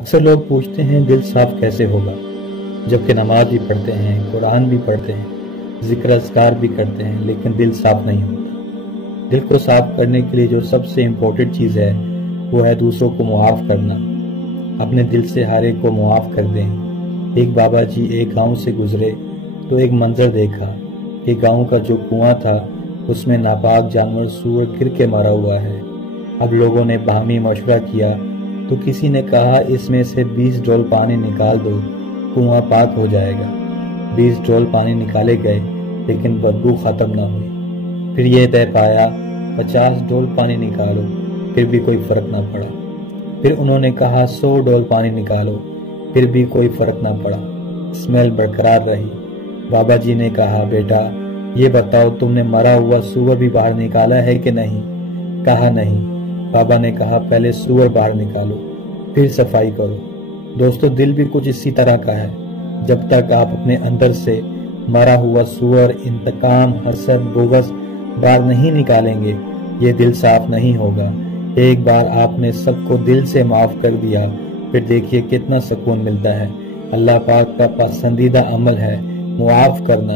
اکثر لوگ پوچھتے ہیں دل صاف کیسے ہوگا، جبکہ نماز بھی پڑھتے ہیں، قرآن بھی پڑھتے ہیں، ذکر اذکار بھی کرتے ہیں، لیکن دل صاف نہیں ہوتا۔ دل کو صاف کرنے کے لیے جو سب سے امپورٹنٹ چیز ہے وہ ہے دوسروں کو معاف کرنا۔ اپنے دل سے ہر ایک کو معاف کر دیں۔ ایک بابا جی ایک گاؤں سے گزرے تو ایک منظر دیکھا کہ گاؤں کا جو کنواں تھا اس میں ناپاک جانور سور گر کے مرا ہوا ہے۔ اب لوگوں نے باہمی مشورہ کیا تو کسی نے کہا اس میں سے 20 ڈول پانی نکال دو، کنواں پاک ہو جائے گا۔ 20 ڈول پانی نکالے گئے لیکن بدبو ختم نہ ہوئی۔ پھر یہ طے پایا 50 ڈول پانی نکالو، پھر بھی کوئی فرق نہ پڑا۔ پھر انہوں نے کہا 100 ڈول پانی نکالو، پھر بھی کوئی فرق نہ پڑا، اسمیل برقرار رہی۔ بابا جی نے کہا بیٹا یہ بتاؤ تم نے مرا ہوا سور بھی باہر نکالا ہے کہ نہیں؟ کہا نہیں۔ بابا نے کہا پہلے سور باہر نکالو پھر صفائی کرو۔ دوستو دل بھی کچھ اسی طرح کا ہے۔ جب تک آپ اپنے اندر سے مرا ہوا سور، انتقام، حسد، بغض باہر نہیں نکالیں گے یہ دل صاف نہیں ہوگا۔ ایک بار آپ نے سب کو دل سے معاف کر دیا پھر دیکھیے کتنا سکون ملتا ہے۔ اللہ پاک کا پسندیدہ عمل ہے معاف کرنا۔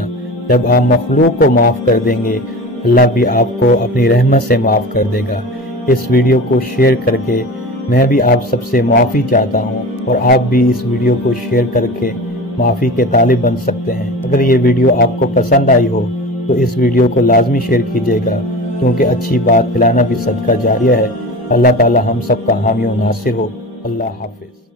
جب آپ مخلوق کو معاف کر دیں گے اللہ بھی آپ کو اپنی رحمت سے معاف کر دے گا۔ اس ویڈیو کو شیئر کر کے میں بھی آپ سب سے معافی چاہتا ہوں اور آپ بھی اس ویڈیو کو شیئر کر کے معافی کے طالب بن سکتے ہیں۔ اگر یہ ویڈیو آپ کو پسند آئی ہو تو اس ویڈیو کو لازمی شیئر کیجیے گا، کیونکہ اچھی بات پھیلانا بھی صدقہ جاریہ ہے۔ اللہ تعالی ہم سب کا حامی و ناصر ہو۔ اللہ حافظ۔